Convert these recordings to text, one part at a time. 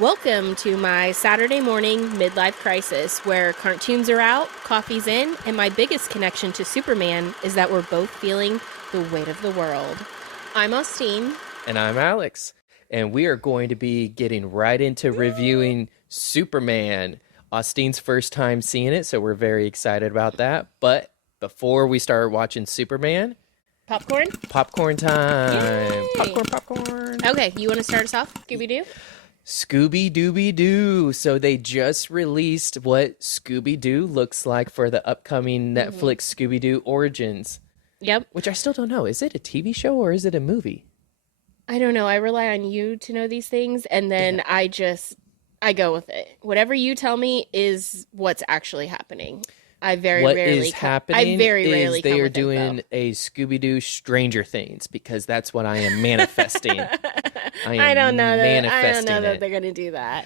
Welcome to my Saturday morning midlife crisis where cartoons are out, coffee's in, and my biggest connection to Superman is that we're both feeling the weight of the world. I'm Austine. And I'm Alex. And we are going to be getting right into reviewing Superman. Austine's first time seeing it, so we're very excited about that. But before we start watching Superman, Popcorn? popcorn time. Yay! Popcorn. Okay, you want to start us off? Scooby-Doo? Scooby-Dooby-Doo. So they just released what Scooby-Doo looks like for the upcoming Netflix Scooby-Doo Origins. Yep. Which I still don't know. Is it a TV show or is it a movie? I don't know. I rely on you to know these things, and then I go with it. Whatever you tell me is what's actually happening. I very What rarely is happening rarely is they come are with doing info. a Scooby-Doo Stranger Things because that's what I am manifesting. I don't know manifesting that it. they're going to do that.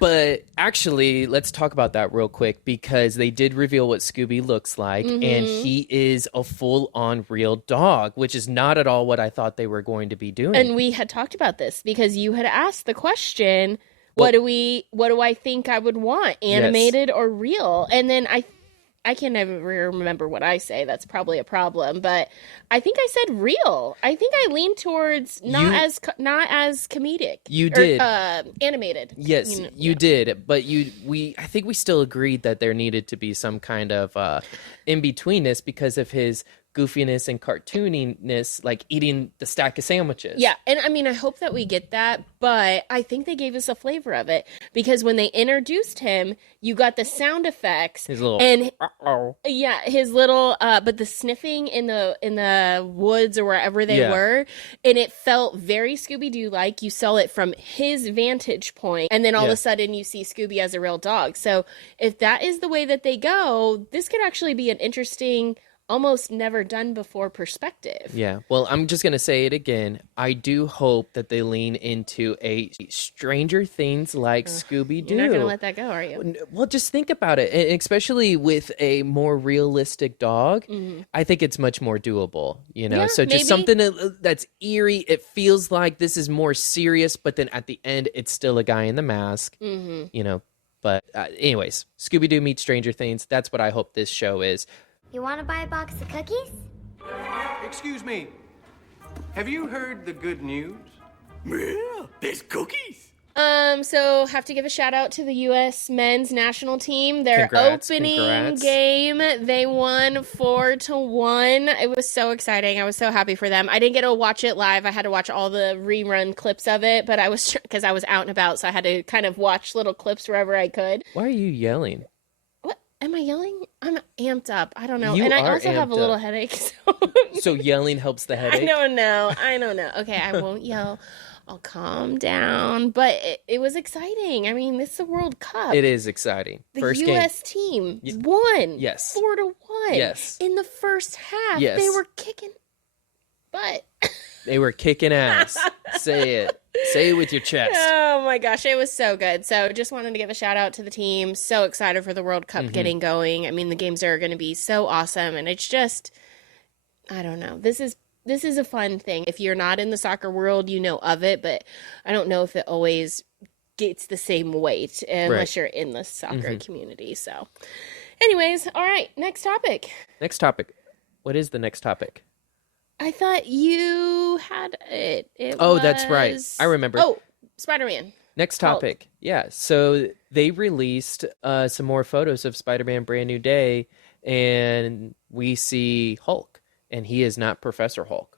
But actually, let's talk about that real quick because they did reveal what Scooby looks like, and he is a full-on real dog, which is not at all what I thought they were going to be doing. And we had talked about this because you had asked the question, what do I think I would want, animated or real? And then I can never remember what I say. That's probably a problem, but I think I said real. I think I leaned towards not as comedic. You did. Animated. Yes, you did, but I think we still agreed that there needed to be some kind of in-betweenness because of his goofiness and cartooniness, like eating the stack of sandwiches. Yeah, and I mean, I hope that we get that, but I think they gave us a flavor of it because when they introduced him, you got the sound effects, His little and yeah, his little but the sniffing in the woods or wherever they were, and it felt very Scooby-Doo like. You saw it from his vantage point, and then all of a sudden you see Scooby as a real dog. So if that is the way that they go, this could actually be an interesting, almost never done before perspective. Yeah. Well, I'm just going to say it again. I do hope that they lean into a Stranger Things like Scooby-Doo. You're not going to let that go, are you? Well, just think about it. And especially with a more realistic dog, I think it's much more doable, Yeah, So just maybe. something that's eerie. It feels like this is more serious, but then at the end, it's still a guy in the mask, But anyways, Scooby-Doo meets Stranger Things. That's what I hope this show is. You want to buy a box of cookies? Excuse me. Have you heard the good news? Yeah, there's cookies. So have to give a shout out to the U.S. men's national team. Their opening game, they won 4-1. It was so exciting. I was so happy for them. I didn't get to watch it live. I had to watch all the rerun clips of it, but because I was out and about, so I had to kind of watch little clips wherever I could. Why are you yelling? What? Am I yelling? I'm amped up. I don't know. You And I are also have a amped little up. headache. So yelling helps the headache? I don't know. Okay, I won't yell. I'll calm down. But it was exciting. I mean, this is the World Cup. It is exciting. The First U.S. team won. Yes. 4-1. Yes. In the first half, Yes. they were kicking butt. They were kicking ass. Say it. Say it with your chest. Oh my gosh, it was so good. So just wanted to give a shout out to the team. So excited for the World Cup getting going. I mean, the games are going to be so awesome, and it's just, I don't know. This is a fun thing. If you're not in the soccer world, you know of it, but I don't know if it always gets the same weight unless you're in the soccer community. So anyways, all right, next topic. Next topic. What is the next topic? I thought you had it. That's right. I remember. Oh, Spider-Man. Next Hulk. topic. Yeah. So they released some more photos of Spider-Man Brand New Day, and we see Hulk, and he is not Professor Hulk.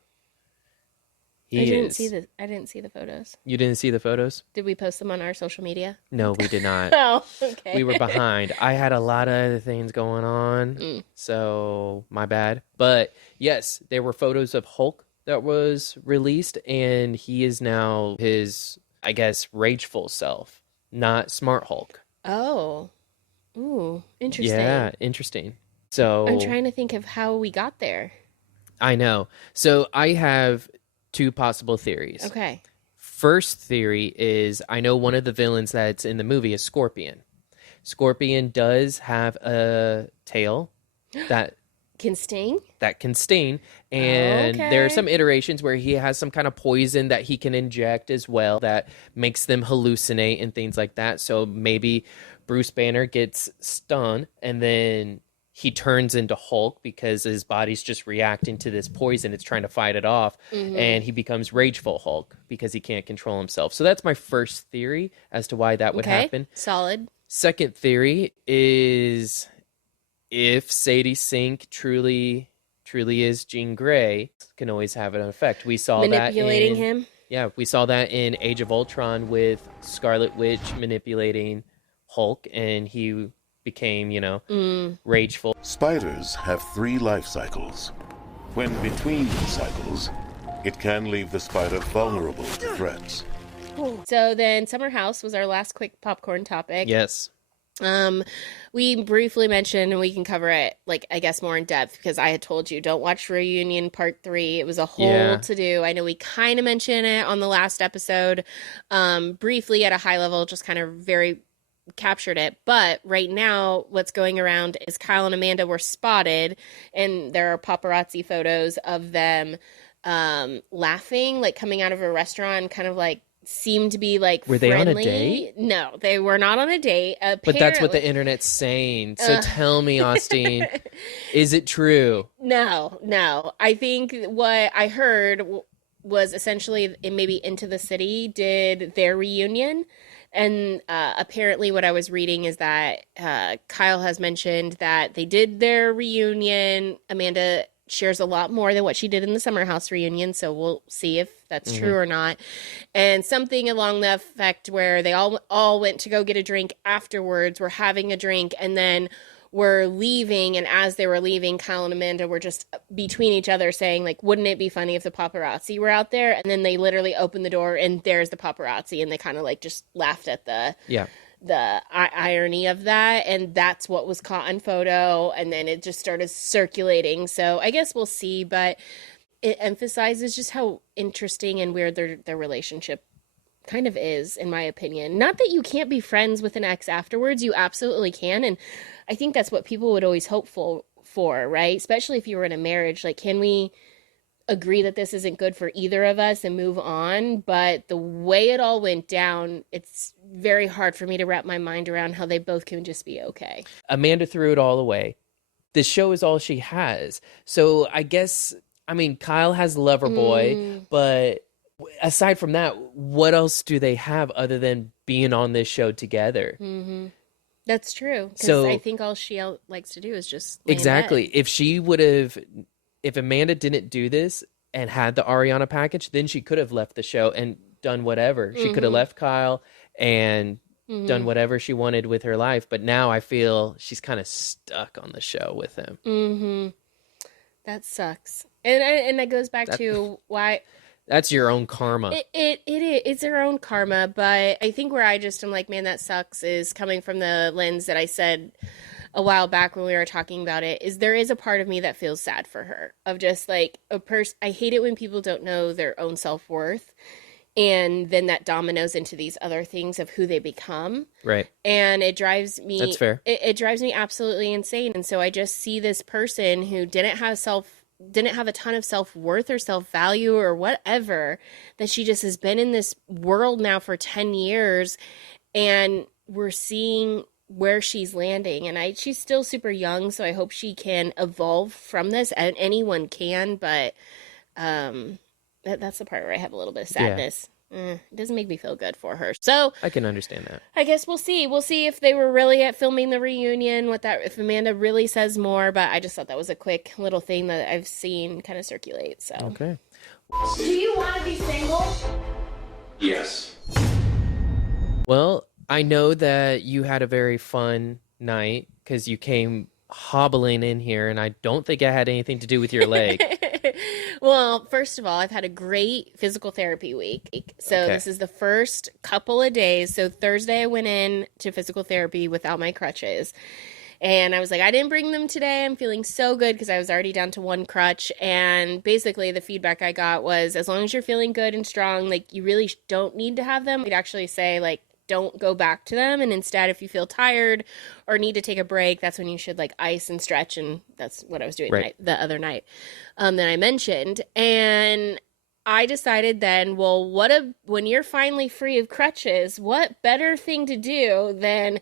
I didn't see the photos. You didn't see the photos? Did we post them on our social media? No, we did not. Oh, okay. We were behind. I had a lot of other things going on, so my bad. But yes, there were photos of Hulk that was released, and he is now his, I guess, rageful self, not Smart Hulk. Oh. Ooh, interesting. Yeah, interesting. So I'm trying to think of how we got there. I know. So I have two possible theories. Okay. First theory is I know one of the villains that's in the movie is Scorpion. Scorpion does have a tail that Can sting? That can sting. And there are Okay. some iterations where he has some kind of poison that he can inject as well that makes them hallucinate and things like that. So maybe Bruce Banner gets stung and then he turns into Hulk because his body's just reacting to this poison. It's trying to fight it off. And he becomes Rageful Hulk because he can't control himself. So that's my first theory as to why that would happen. Solid. Second theory is if Sadie Sink truly is Jean Grey, can always have an effect. We saw Manipulating that in, him. Yeah, we saw that in Age of Ultron with Scarlet Witch manipulating Hulk, and he became, rageful. Spiders have 3 life cycles. When between these cycles, it can leave the spider vulnerable to threats. So then Summer House was our last quick popcorn topic. Yes. We briefly mentioned, and we can cover it, like, I guess more in depth, because I had told you, don't watch Reunion Part 3. It was a whole to-do. I know we kind of mentioned it on the last episode, briefly at a high level, just kind of very captured it. But right now, what's going around is Kyle and Amanda were spotted, and there are paparazzi photos of them laughing, like coming out of a restaurant, kind of like seemed to be like were friendly. They on a date? No, they were not on a date. Apparently. But that's what the internet's saying. So tell me, Austine, is it true? No. I think what I heard was essentially maybe Into the City did their reunion. And apparently what I was reading is that Kyle has mentioned that they did their reunion. Amanda shares a lot more than what she did in the Summer House reunion, so we'll see if that's true or not. And something along the effect where they all went to go get a drink afterwards, were having a drink, and then were leaving, and as they were leaving, Kyle and Amanda were just between each other saying, like, wouldn't it be funny if the paparazzi were out there? And then they literally opened the door, and there's the paparazzi, and they kind of, like, just laughed at the irony of that, and that's what was caught on photo, and then it just started circulating. So I guess we'll see, but it emphasizes just how interesting and weird their relationship kind of is, in my opinion. Not that you can't be friends with an ex afterwards, you absolutely can, and I think that's what people would always hope for, right? Especially if you were in a marriage. Like, can we agree that this isn't good for either of us and move on? But the way it all went down, it's very hard for me to wrap my mind around how they both can just be okay. Amanda threw it all away. This show is all she has. So I guess, Kyle has Loverboy, but aside from that, what else do they have other than being on this show together? That's true. Because So, I think all she likes to do is just lay in exactly. bed. If Amanda didn't do this and had the Ariana package, then she could have left the show and done whatever. She could have left Kyle and done whatever she wanted with her life. But now I feel she's kind of stuck on the show with him. That sucks. And that goes back to why... That's your own karma. It's her own karma, but I think where I just am like, man, that sucks, is coming from the lens that I said a while back when we were talking about it, is there is a part of me that feels sad for her, of just like a person. I hate it when people don't know their own self-worth, and then that dominoes into these other things of who they become. Right. And it drives me... That's fair. It drives me absolutely insane. And so I just see this person who didn't have a ton of self-worth or self-value or whatever, that she just has been in this world now for 10 years, and we're seeing where she's landing. And she's still super young, so I hope she can evolve from this, and anyone can, but that's the part where I have a little bit of sadness. It doesn't make me feel good for her. So I can understand that. I guess we'll see. We'll see if they were really at filming the reunion, if Amanda really says more, but I just thought that was a quick little thing that I've seen kind of circulate. So Okay. Do you want to be single? Yes. Well, I know that you had a very fun night because you came hobbling in here, and I don't think it had anything to do with your leg. Well, first of all, I've had a great physical therapy week. So Okay. This is the first couple of days. So Thursday I went in to physical therapy without my crutches. And I was like, I didn't bring them today. I'm feeling so good because I was already down to one crutch. And basically the feedback I got was, as long as you're feeling good and strong, like, you really don't need to have them. I'd actually say, like, don't go back to them. And instead, if you feel tired or need to take a break, that's when you should like ice and stretch. And that's what I was doing the other night that I mentioned. And I decided then, well, when you're finally free of crutches, what better thing to do than,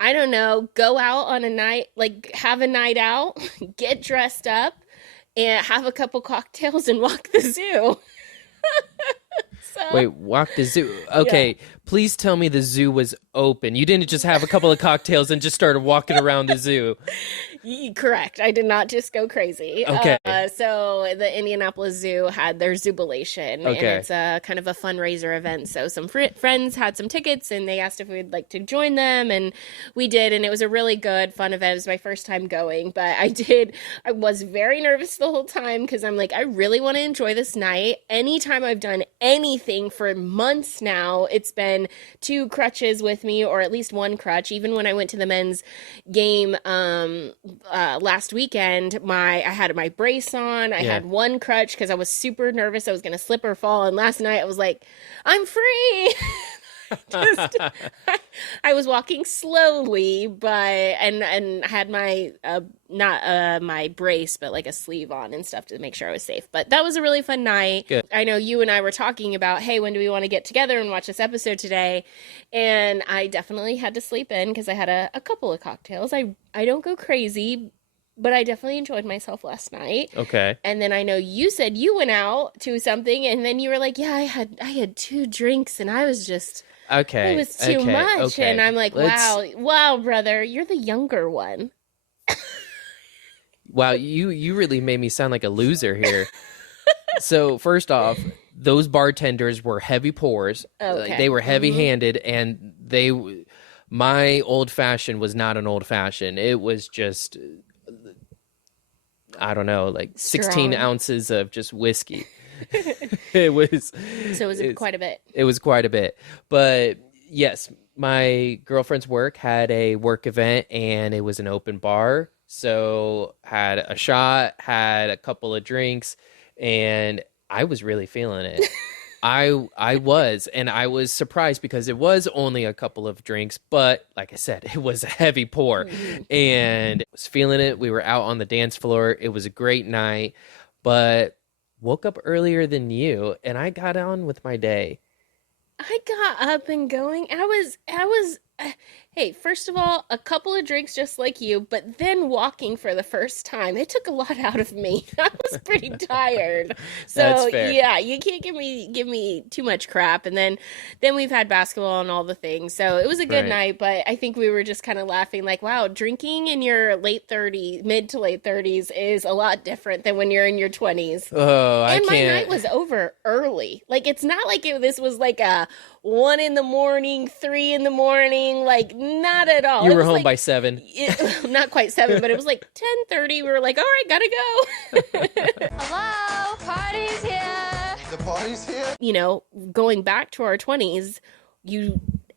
I don't know, go out on a night, like have a night out, get dressed up, and have a couple cocktails and walk the zoo. Wait, walk the zoo. Okay, please tell me the zoo was open. You didn't just have a couple of cocktails and just started walking around the zoo. Correct. I did not just go crazy. Okay. So the Indianapolis Zoo had their Zoobilation, and it's a kind of a fundraiser event. So some friends had some tickets, and they asked if we'd like to join them, and we did, and it was a really good, fun event. It was my first time going, but I was very nervous the whole time because I'm like, I really want to enjoy this night. Anytime I've done anything for months now, it's been 2 crutches with me, or at least 1 crutch. Even when I went to the men's game last weekend, I had my brace on. I had 1 crutch because I was super nervous I was going to slip or fall. And last night I was like, I'm free. I was walking slowly, and had my not my brace, but like a sleeve on and stuff to make sure I was safe. But that was a really fun night. Good. I know you and I were talking about, hey, when do we want to get together and watch this episode today? And I definitely had to sleep in because I had a couple of cocktails. I don't go crazy, but I definitely enjoyed myself last night. Okay. And then I know you said you went out to something, and then you were like, yeah, I had 2 drinks, and I was just... Okay. It was too much. Okay. And I'm like, wow, brother, you're the younger one. Wow, you really made me sound like a loser here. So first off, those bartenders were heavy pours. Okay. They were heavy-handed, and my old fashioned was not an old fashioned. It was just, I don't know, like 16 ounces of just whiskey. It was quite a bit. It was quite a bit. But yes, my girlfriend's work had a work event, and it was an open bar. So had a shot, had a couple of drinks, and I was really feeling it. I was, and I was surprised because it was only a couple of drinks, but like I said, it was a heavy pour, and I was feeling it. We were out on the dance floor. It was a great night, but woke up earlier than you, and I got on with my day. I got up and going. I was hey, first of all, a couple of drinks just like you, but then walking for the first time, it took a lot out of me. I was pretty tired. So That's fair. Yeah, you can't give me too much crap. And then we've had basketball and all the things. So it was a good night, but I think we were just kind of laughing like, wow, drinking in your mid to late 30s is a lot different than when you're in your 20s. Oh, I and can't. My night was over early. Like, it's not like this was like a 1 a.m, 3 a.m, like, not at all. You It were was home like, by 7. not quite 7, but it was like 10:30. We were like, all right, gotta go. Hello, party's here. The party's here? You know, going back to our 20s,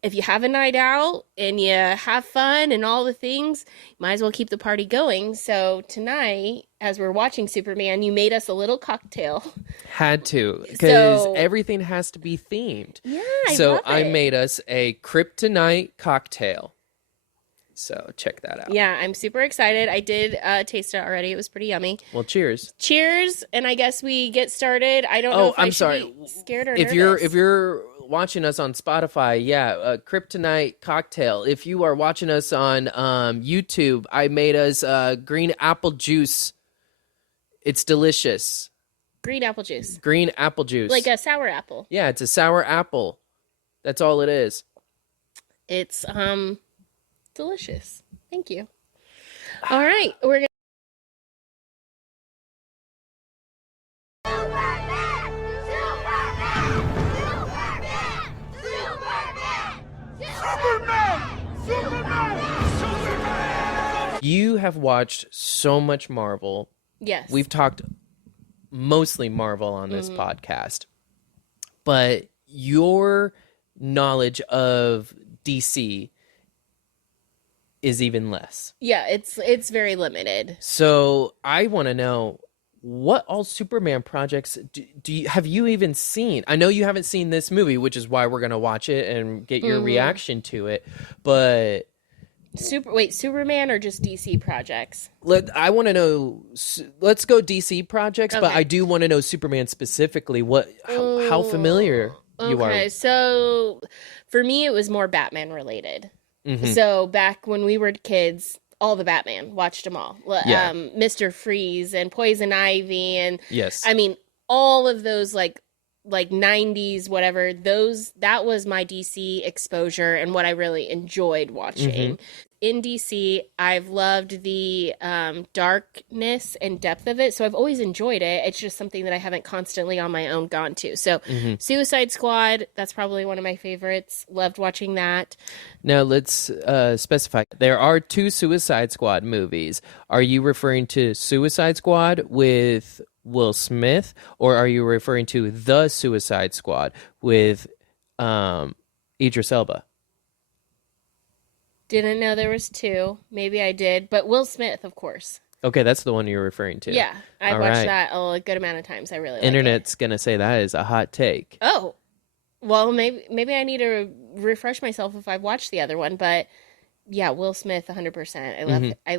if you have a night out and you have fun and all the things, you might as well keep the party going. So tonight, as we're watching Superman, you made us a little cocktail. Had to, because So- everything has to be themed. Yeah, So love I it. made us a kryptonite cocktail. So check that out. Yeah, I'm super excited. I did taste it already. It was pretty yummy. Well, cheers. Cheers, and I guess we get started. I don't know if I I'm should sorry. be scared or If you're watching us on Spotify, kryptonite cocktail. If you are watching us on YouTube, I made us green apple juice. It's delicious. Green apple juice. Green apple juice. Like a sour apple. Yeah, it's a sour apple. That's all it is. It's delicious. Thank you. All right, we're gonna You have watched so much Marvel. yes. We've talked mostly Marvel on this podcast, but your knowledge of DC is even less. Yeah, it's very limited. So I want to know, what all Superman projects have you even seen? I know you haven't seen this movie, which is why we're going to watch it and get your reaction to it. But Superman or just DC projects? I want to know. Let's go DC projects, but Okay. I do want to know Superman specifically. How familiar you are? Okay, so for me, it was more Batman related. Mm-hmm. So back when we were kids, all the Batman, watched them all. Yeah. Mr. Freeze and Poison Ivy, and Yes. I mean all of those like 90s whatever, that was my DC exposure and what I really enjoyed watching. In DC, I've loved the darkness and depth of it, so I've always enjoyed it. It's just something that I haven't constantly on my own gone to. So Suicide Squad, that's probably one of my favorites. Loved watching that. Now let's specify. There are 2 Suicide Squad movies. Are you referring to Suicide Squad with Will Smith, or are you referring to The Suicide Squad with Idris Elba? Didn't know there was 2. Maybe I did, but Will Smith, of course. Okay, that's the one you're referring to. Yeah, I All watched right. that a good amount of times. I really like it. Internet's gonna say that is a hot take. Oh, well, maybe I need to refresh myself if I've watched the other one, but yeah, Will Smith, 100%. I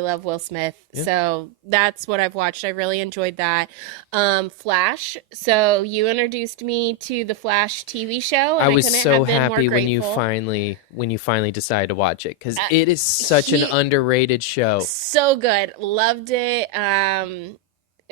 love Will Smith. Yeah. So that's what I've watched. I really enjoyed that. Flash. So you introduced me to the Flash TV show. And I was couldn't so have been more happy when you grateful. finally decided to watch it, because it is such an underrated show. So good. Loved it.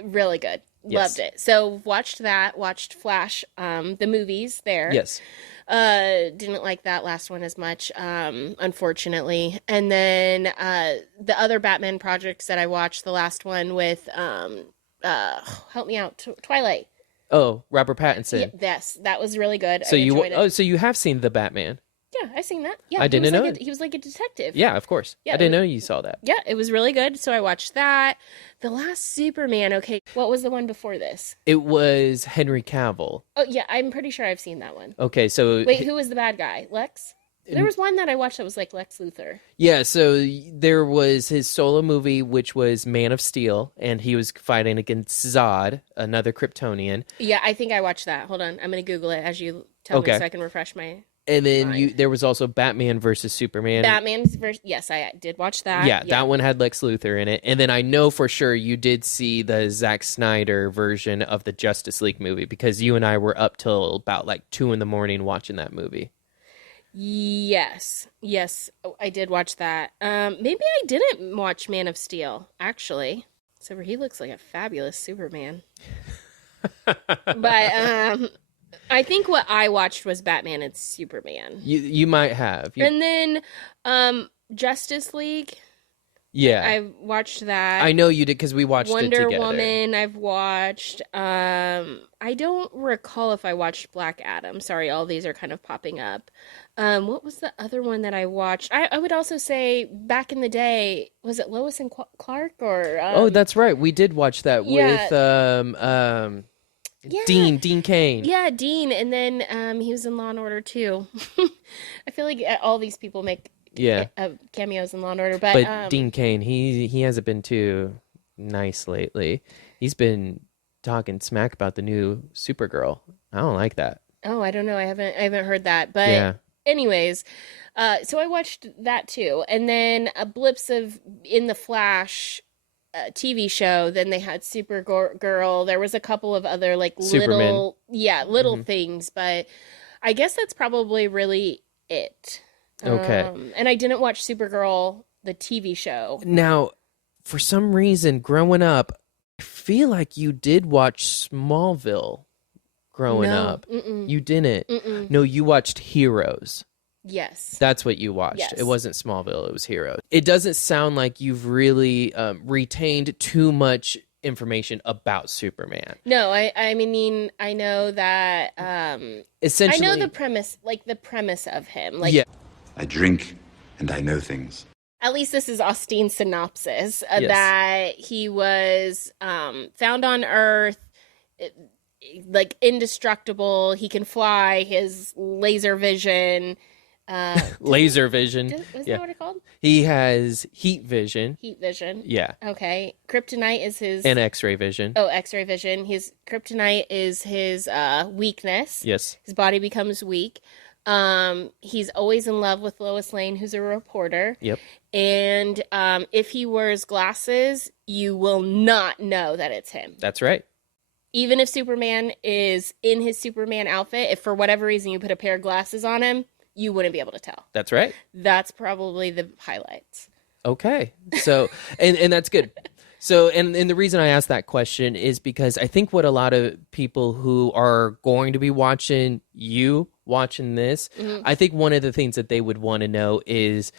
Really good. Yes. Loved it. So watched that. Watched Flash. The movies there. Yes. Didn't like that last one as much, unfortunately. And then the other Batman projects that I watched, the last one with help me out, Twilight. Oh, Robert Pattinson. Yeah, yes, that was really good. So I enjoyed it. so you have seen the Batman? Yeah, I've seen that. Yeah, I didn't know he was like a detective. Yeah, of course. Yeah, I didn't know you saw that. Yeah, it was really good. So I watched that. The last Superman. Okay, what was the one before this? It was Henry Cavill. Oh yeah, I'm pretty sure I've seen that one. Okay, so Wait, who was the bad guy? Lex? There was one that I watched that was like Lex Luthor. yeah, so there was his solo movie, which was Man of Steel, and he was fighting against Zod, another Kryptonian. Yeah, I think I watched that. Hold on, I'm gonna Google it as you tell me Okay. so I can refresh my. And then Fine. there was also Batman versus Superman. Batman's version. Yes, I did watch that. Yeah, that one had Lex Luthor in it. And then I know for sure you did see the Zack Snyder version of the Justice League movie, because you and I were up till about like 2 a.m. watching that movie. Yes, oh, I did watch that. Maybe I didn't watch Man of Steel actually. So he looks like a fabulous Superman. But I think what I watched was Batman and Superman. You might have. And then Justice League. Yeah. I watched that. I know you did, because we watched it Wonder together. Woman I've watched. I don't recall if I watched Black Adam. Sorry, all these are kind of popping up. What was the other one that I watched? I would also say back in the day, was it Lois and Clark or oh, that's right. We did watch that with Yeah. Dean Cain. Yeah, Dean, and then he was in Law and Order too. I feel like all these people make cameos in Law and Order, But Dean Cain, he hasn't been too nice lately. He's been talking smack about the new Supergirl. I don't like that. Oh, I don't know. I haven't heard that. But anyways, so I watched that too, and then blips of in the Flash TV show. Then they had Supergirl. There was a couple of other like Superman. little things, but I guess that's probably really it. Okay. And I didn't watch Supergirl, the TV show. Now, for some reason, growing up, I feel like you did watch Smallville growing up. Mm-mm. You didn't. Mm-mm. No, you watched Heroes. Yes. That's what you watched. Yes. It wasn't Smallville, it was Heroes. It doesn't sound like you've really retained too much information about Superman. No, I mean, I know that, Essentially, I know the premise of him. Like, yeah. I drink and I know things. At least this is Austine's synopsis, Yes. that he was found on Earth, like indestructible. He can fly, his laser vision. Laser vision. Isn't that what it's called? He has heat vision. Heat vision. Yeah. Okay. Kryptonite is his... And X-ray vision. Oh, X-ray vision. His kryptonite is his weakness. Yes. His body becomes weak. He's always in love with Lois Lane, who's a reporter. Yep. And if he wears glasses, you will not know that it's him. That's right. Even if Superman is in his Superman outfit, if for whatever reason you put a pair of glasses on him, you wouldn't be able to tell. That's right. That's probably the highlights. Okay. So, and that's good. So, and the reason I asked that question is because I think what a lot of people who are going to be watching this, I think one of the things that they would want to know is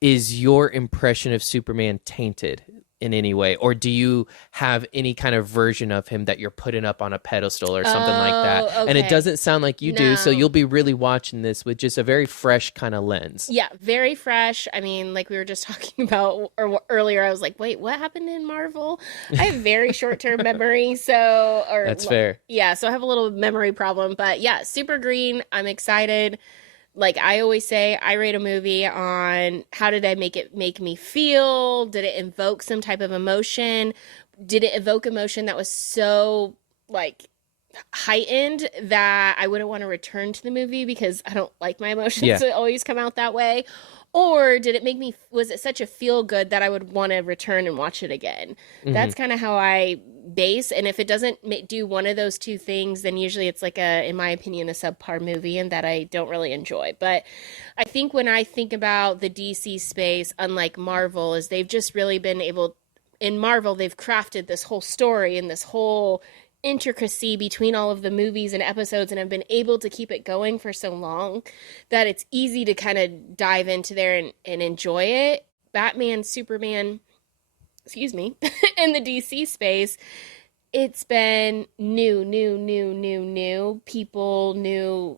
your impression of Superman tainted in any way? Or do you have any kind of version of him that you're putting up on a pedestal or something like that? Okay. And it doesn't sound like you do, so you'll be really watching this with just a very fresh kind of lens. Yeah, very fresh. I mean, like we were just talking about earlier, I was like, wait, what happened in Marvel? I have very short-term memory, so... That's fair. Yeah, so I have a little memory problem. But yeah, Super Green, I'm excited. Like I always say, I rate a movie on how did I make me feel? Did it invoke some type of emotion? Did it evoke emotion that was so like heightened that I wouldn't want to return to the movie because I don't like my emotions to always come out that way? Or did it make me, was it such a feel good that I would want to return and watch it again? Mm-hmm. That's kind of how I base. And if it doesn't do one of those two things, then usually it's like in my opinion, a subpar movie and that I don't really enjoy. But I think when I think about the DC space, unlike Marvel, is they've just really been able, in Marvel, they've crafted this whole story and this whole intricacy between all of the movies and episodes and have been able to keep it going for so long that it's easy to kind of dive into there and enjoy it. Batman, Superman, in the DC space, it's been new, people, new,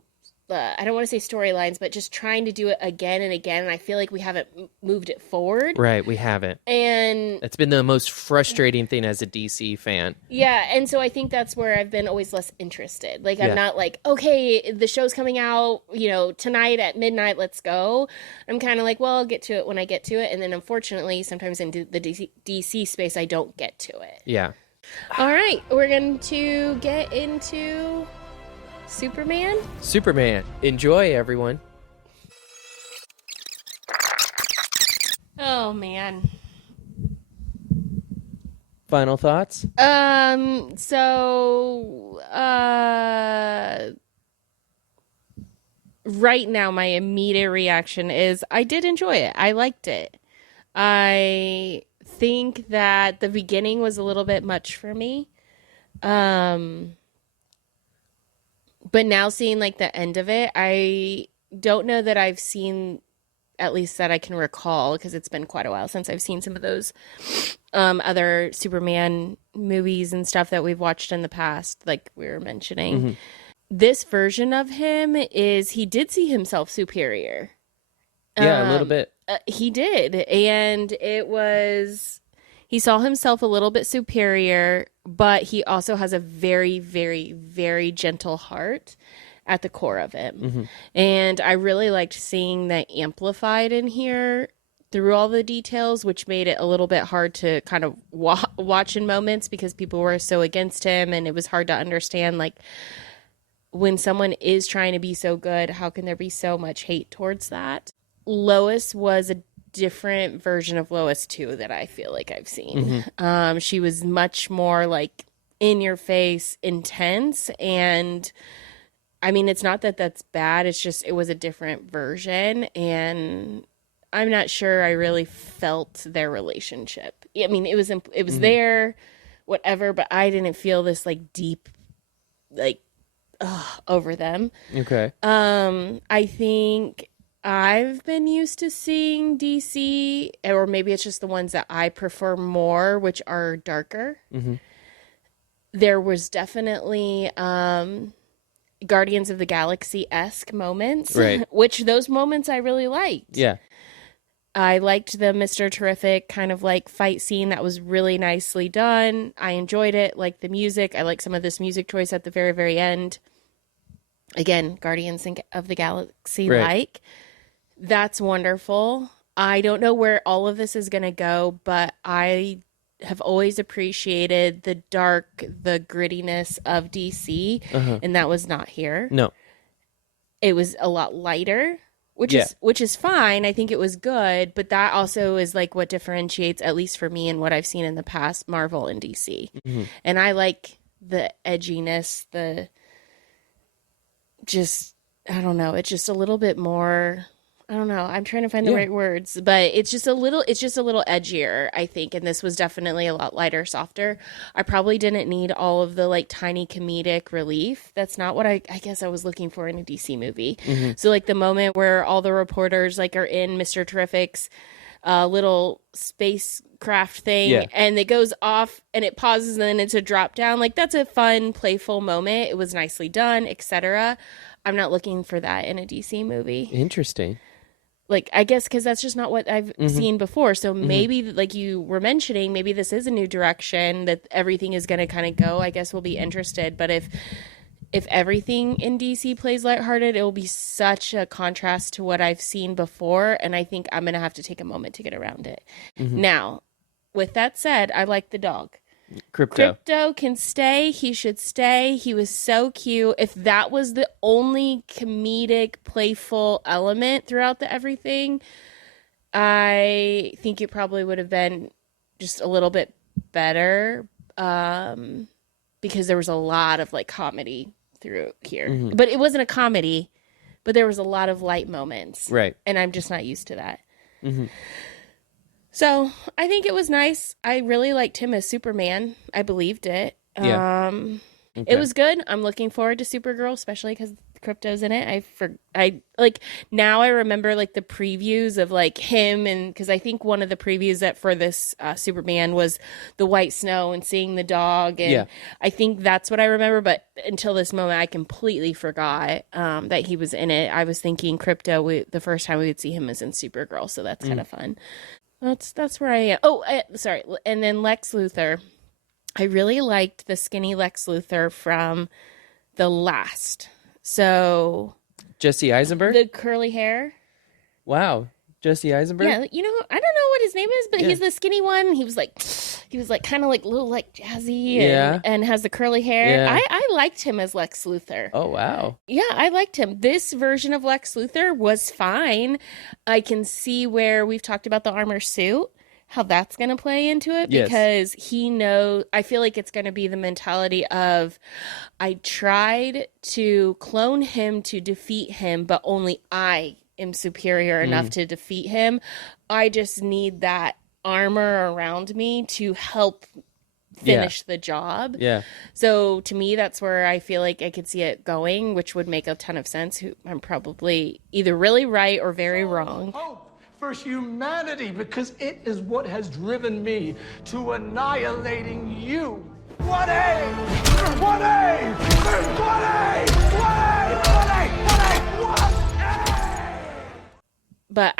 I don't want to say storylines, but just trying to do it again and again. And I feel like we haven't moved it forward. Right, we haven't. And it's been the most frustrating thing as a DC fan. Yeah, and so I think that's where I've been always less interested. Like, I'm not like, okay, the show's coming out, tonight at midnight, let's go. I'm kind of like, well, I'll get to it when I get to it. And then unfortunately, sometimes in the DC space, I don't get to it. Yeah. All right, we're going to get into... Superman. Enjoy, everyone. Oh, man. Final thoughts? Right now, my immediate reaction is I did enjoy it. I liked it. I think that the beginning was a little bit much for me. But now seeing like the end of it, I don't know that I've seen, at least that I can recall, because it's been quite a while since I've seen some of those other Superman movies and stuff that we've watched in the past, like we were mentioning. Mm-hmm. This version of him he did see himself superior. Yeah, a little bit. He did. And he saw himself a little bit superior, but he also has a very, very, very gentle heart at the core of him. Mm-hmm. And I really liked seeing that amplified in here through all the details, which made it a little bit hard to kind of watch in moments because people were so against him and it was hard to understand, like, when someone is trying to be so good, how can there be so much hate towards that? Lois was a different version of Lois too that I feel like I've seen. Mm-hmm. She was much more like in your face, intense, and I mean it's not that that's bad, it's just it was a different version and I'm not sure I really felt their relationship. I mean it was mm-hmm. there, whatever, but I didn't feel this like deep like over them. Okay. I think I've been used to seeing DC, or maybe it's just the ones that I prefer more, which are darker. Mm-hmm. There was definitely Guardians of the Galaxy-esque moments, right. Which those moments I really liked. Yeah. I liked the Mr. Terrific kind of like fight scene that was really nicely done. I enjoyed it, like the music. I like some of this music choice at the very, very end. Again, Guardians of the Galaxy-like. Right. That's wonderful. I don't know where all of this is going to go, but I have always appreciated the grittiness of DC, and that was not here. No. It was a lot lighter, which is fine. I think it was good, but that also is like what differentiates, at least for me and what I've seen in the past, Marvel and DC. And I like the edginess, I don't know, it's just a little bit more, I don't know, I'm trying to find the right words, but it's just a little edgier, I think, and this was definitely a lot lighter, softer. I probably didn't need all of the like tiny comedic relief. That's not what I guess I was looking for in a DC movie. So like the moment where all the reporters like are in Mr. Terrific's little spacecraft thing, and it goes off and it pauses and then it's a drop down, like that's a fun, playful moment. It was nicely done, etc. I'm not looking for that in a DC movie. Interesting. Like, I guess because that's just not what I've seen before. So maybe, like you were mentioning, maybe this is a new direction that everything is going to kind of go. I guess we'll be interested. But if everything in DC plays lighthearted, it will be such a contrast to what I've seen before. And I think I'm going to have to take a moment to get around it. Now, with that said, I like the dog. Crypto can stay. He should stay. He was so cute. If that was the only comedic, playful element throughout the everything, I think it probably would have been just a little bit better, because there was a lot of like comedy through here. But it wasn't a comedy, but there was a lot of light moments. Right. And I'm just not used to that. So I think it was nice. I really liked him as Superman. I believed it. It was good. I'm looking forward to Supergirl, especially because Crypto's in it. I like now I remember like the previews of like him, and because I think one of the previews that for this Superman was the white snow and seeing the dog, and I think that's what I remember. But until this moment, I completely forgot that he was in it. I was thinking Crypto. The first time we would see him is in Supergirl, so that's kind of fun. That's where I am. Oh, sorry. And then Lex Luthor. I really liked the skinny Lex Luthor from the last. So Jesse Eisenberg? The curly hair. Wow. Jesse Eisenberg? Yeah, you know, I don't know what his name is, but he's the skinny one. He was like kind of like a little like jazzy and has the curly hair. Yeah. I liked him as Lex Luthor. Oh, wow. Yeah, I liked him. This version of Lex Luthor was fine. I can see where we've talked about the armor suit, how that's going to play into it, because he knows, I feel like it's going to be the mentality of, I tried to clone him to defeat him, but only I am superior enough to defeat him. I just need that armor around me to help finish the job. Yeah. So to me, that's where I feel like I could see it going, which would make a ton of sense. I'm probably either really right or very wrong. Hope for humanity, because it is what has driven me to annihilating you. What a! What a! What a! What a! What a! But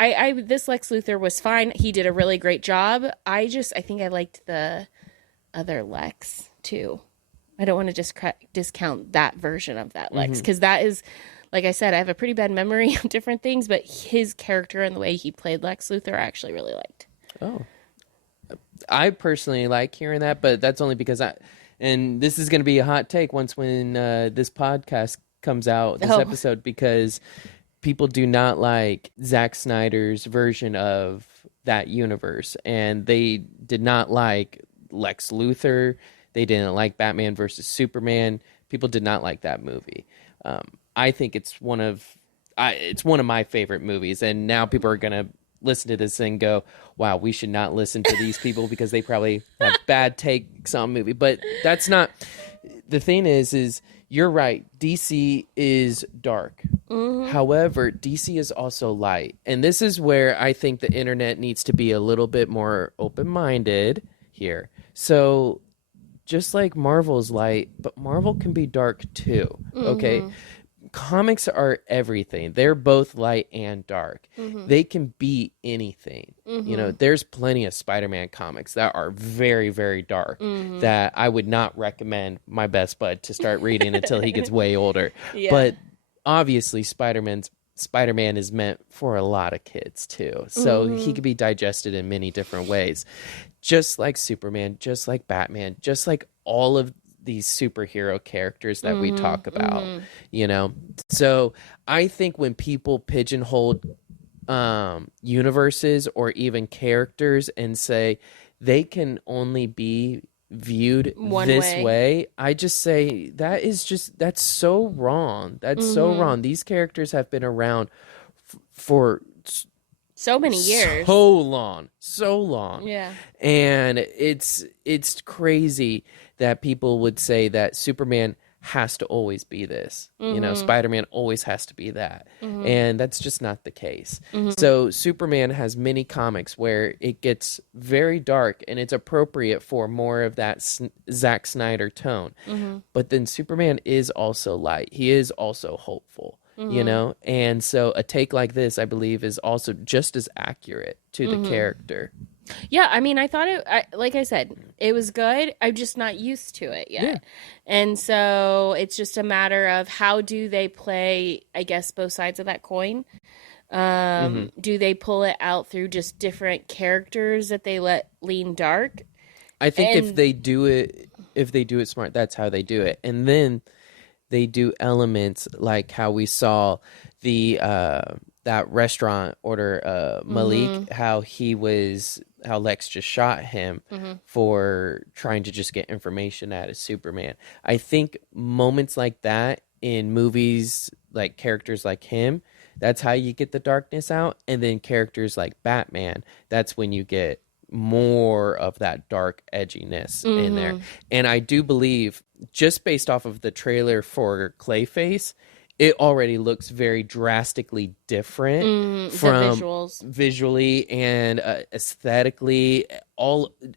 this Lex Luthor was fine. He did a really great job. I think I liked the other Lex too. I don't want to discount that version of that Lex, because that is, like I said, I have a pretty bad memory of different things, but his character and the way he played Lex Luthor, I actually really liked. Oh, I personally like hearing that, but that's only because and this is going to be a hot take when this podcast comes out, this episode, because people do not like Zack Snyder's version of that universe, and they did not like Lex Luthor. They didn't like Batman versus Superman. People did not like that movie. I think it's one of my favorite movies, and now people are gonna listen to this and go, "Wow, we should not listen to these people because they probably have bad takes on movie." But that's not the thing. Is you're right. DC is dark. However, DC is also light, and this is where I think the internet needs to be a little bit more open-minded here. So, just like Marvel's light, but Marvel can be dark too. Okay. Comics are everything. They're both light and dark. They can be anything. You know, there's plenty of Spider-Man comics that are very, very dark that I would not recommend my best bud to start reading until he gets way older. But obviously Spider-Man's Spider-Man is meant for a lot of kids too. So he could be digested in many different ways. Just like Superman, just like Batman, just like all of these superhero characters that we talk about, you know? So I think when people pigeonhole universes or even characters and say they can only be viewed this way, I just say that's so wrong. That's so wrong. These characters have been around for so many years, so long. Yeah. And it's crazy that people would say that Superman has to always be this. You know, Spider-Man always has to be that. And that's just not the case. So Superman has many comics where it gets very dark and it's appropriate for more of that Zack Snyder tone. But then Superman is also light. He is also hopeful. You know, and so a take like this, I believe, is also just as accurate to the character. Yeah, I mean, I thought like I said, it was good. I'm just not used to it yet. Yeah. And so it's just a matter of how do they play, I guess, both sides of that coin. Do they pull it out through just different characters that they let lean dark? I think if they do it smart, that's how they do it. And then they do elements like how we saw the that restaurant order Malik, how Lex just shot him for trying to just get information out of Superman. I think moments like that in movies, like characters like him, that's how you get the darkness out. And then characters like Batman, that's when you get more of that dark edginess in there. And I do believe, just based off of the trailer for Clayface, it already looks very drastically different from visually and aesthetically.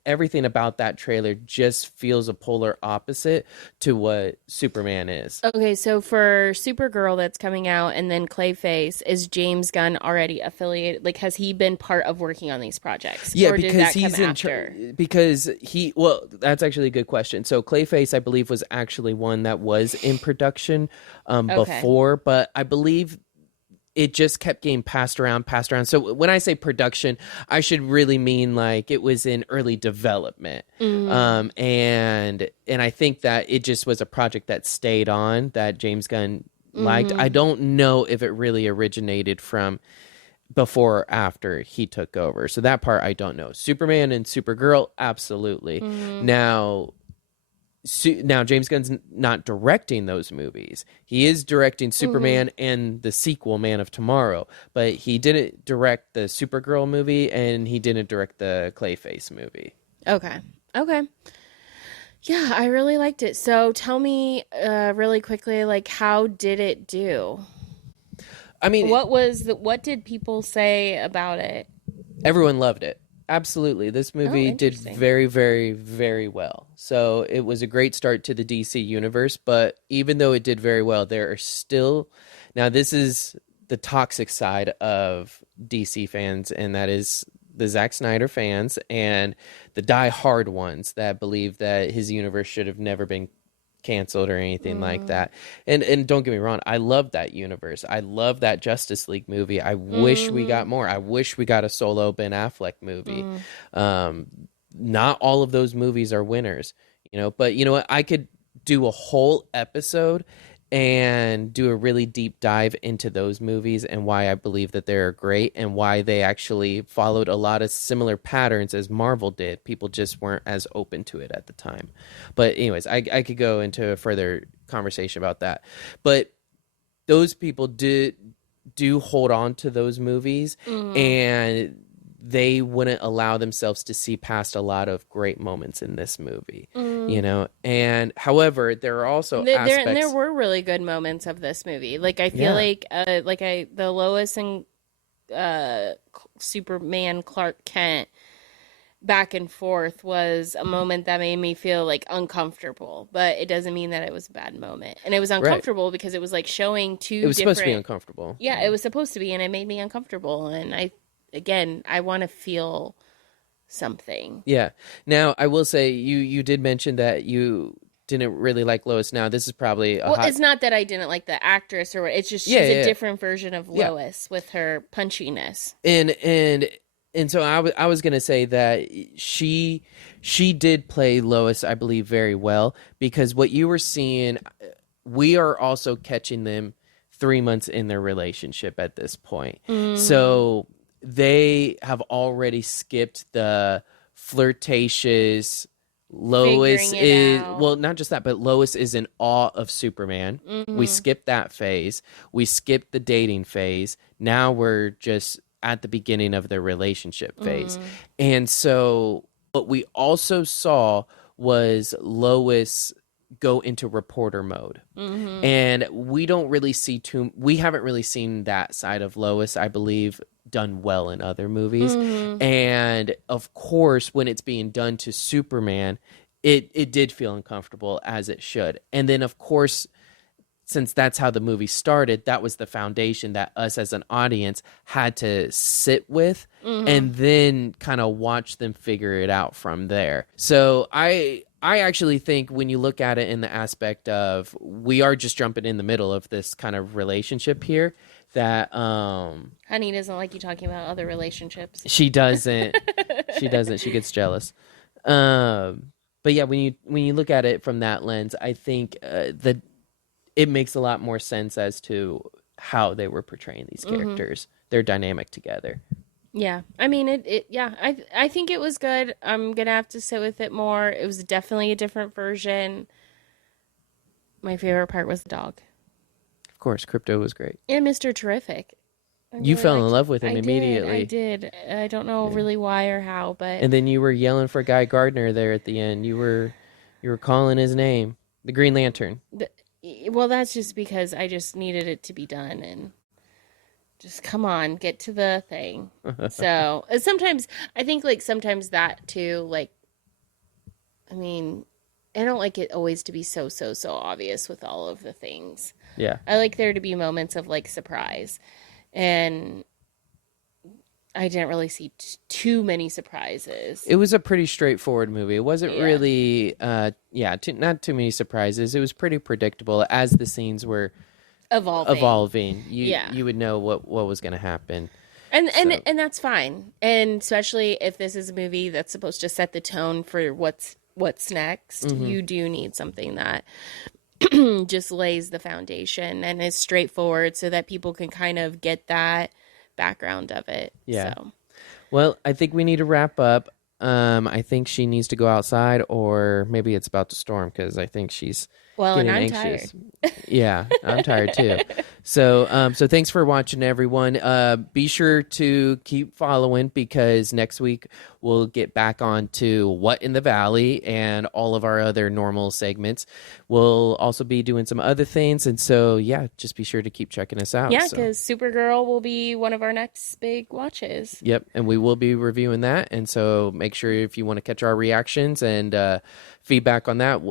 Everything about that trailer just feels a polar opposite to what Superman is. Okay, so for Supergirl that's coming out and then Clayface, is James Gunn already affiliated? Like, has he been part of working on these projects? Yeah, or did because that he's come in after? because that's actually a good question. So Clayface, I believe, was actually one that was in production before, but I believe it just kept getting passed around. So when I say production, I should really mean like it was in early development. And I think that it just was a project that stayed on, that James Gunn liked. I don't know if it really originated from before or after he took over. So that part I don't know. Superman and Supergirl, absolutely. Now James Gunn's not directing those movies. He is directing Superman and the sequel, Man of Tomorrow, but he didn't direct the Supergirl movie and he didn't direct the Clayface movie. Okay. Yeah, I really liked it. So tell me really quickly, like, how did it do? I mean, what did people say about it? Everyone loved it. Absolutely. This movie did very, very, very well. So it was a great start to the DC universe, but even though it did very well, there are still... Now, this is the toxic side of DC fans, and that is the Zack Snyder fans and the die-hard ones that believe that his universe should have never been canceled or anything like that. And don't get me wrong, I love that universe. I love that Justice League movie. I wish we got more. I wish we got a solo Ben Affleck movie. Not all of those movies are winners, you know, but you know what? I could do a whole episode and do a really deep dive into those movies and why I believe that they're great and why they actually followed a lot of similar patterns as Marvel did. People just weren't as open to it at the time. But anyways, I could go into a further conversation about that. But those people do hold on to those movies and they wouldn't allow themselves to see past a lot of great moments in this movie, you know? And however, there are also aspects... There were really good moments of this movie. Like, I feel like the Lois and Superman Clark Kent back and forth was a moment that made me feel like uncomfortable, but it doesn't mean that it was a bad moment. And it was uncomfortable because it was like showing two different... It was supposed to be uncomfortable. Yeah, it was supposed to be, and it made me uncomfortable. And I want to feel something. Yeah. Now, I will say you did mention that you didn't really like Lois now, this is probably it's not that I didn't like the actress or what. It's just she's a different version of Lois with her punchiness. And so I was gonna say that she did play Lois, I believe, very well, because what you were seeing, we are also catching them 3 months in their relationship at this point. So they have already skipped the flirtatious. Lois is not just that, but Lois is in awe of Superman. We skipped that phase. We skipped the dating phase. Now we're just at the beginning of their relationship phase. And so what we also saw was Lois go into reporter mode. And we don't really see we haven't really seen that side of Lois, I believe, done well in other movies. And of course, when it's being done to Superman, it did feel uncomfortable, as it should. And then of course, since that's how the movie started, that was the foundation that us as an audience had to sit with and then kind of watch them figure it out from there. So I actually think when you look at it in the aspect of we are just jumping in the middle of this kind of relationship here, that Honey doesn't like you talking about other relationships. She doesn't. She gets jealous. But yeah, when you look at it from that lens, I think that it makes a lot more sense as to how they were portraying these characters, their dynamic together. Yeah, I mean I think it was good. I'm gonna have to sit with it more. It was definitely a different version. My favorite part was the dog. Of course, Crypto was great. And Mr. Terrific. You fell in love with him immediately. I did. I don't know really why or how, but... And then you were yelling for Guy Gardner there at the end. You were calling his name. The Green Lantern. Well, that's just because I just needed it to be done and just come on, get to the thing. So sometimes, I think sometimes that too, I mean, I don't like it always to be so obvious with all of the things. Yeah. I like there to be moments of surprise. And I didn't really see too many surprises. It was a pretty straightforward movie. It wasn't really, not too many surprises. It was pretty predictable as the scenes were evolving. You would know what was going to happen. And that's fine. And especially if this is a movie that's supposed to set the tone for what's next, you do need something that just lays the foundation and is straightforward so that people can kind of get that background of it. Yeah. So. Well, I think we need to wrap up. I think she needs to go outside, or maybe it's about to storm because I think she's getting anxious. Tired. Yeah, I'm tired too. So thanks for watching, everyone. Be sure to keep following because next week we'll get back on to What in the Valley and all of our other normal segments. We'll also be doing some other things, and so yeah, just be sure to keep checking us out. Yeah, because Supergirl will be one of our next big watches. Yep, and we will be reviewing that, and so make sure if you want to catch our reactions and feedback on that,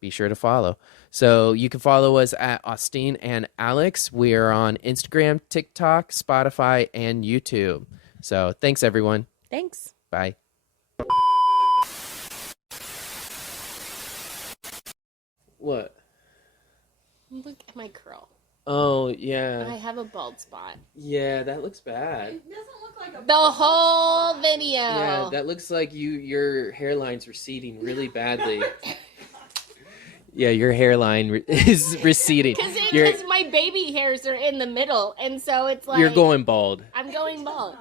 be sure to follow. So you can follow us at Austine and Alex. We are on Instagram, TikTok, Spotify, and YouTube. So thanks, everyone. Thanks. Bye. What? Look at my curl. Oh, yeah. I have a bald spot. Yeah, that looks bad. It doesn't look like a The whole video. Yeah, that looks like your hairline's receding really badly. Yeah, your hairline is receding. Because my baby hairs are in the middle, and so it's like... You're going bald. I'm going bald.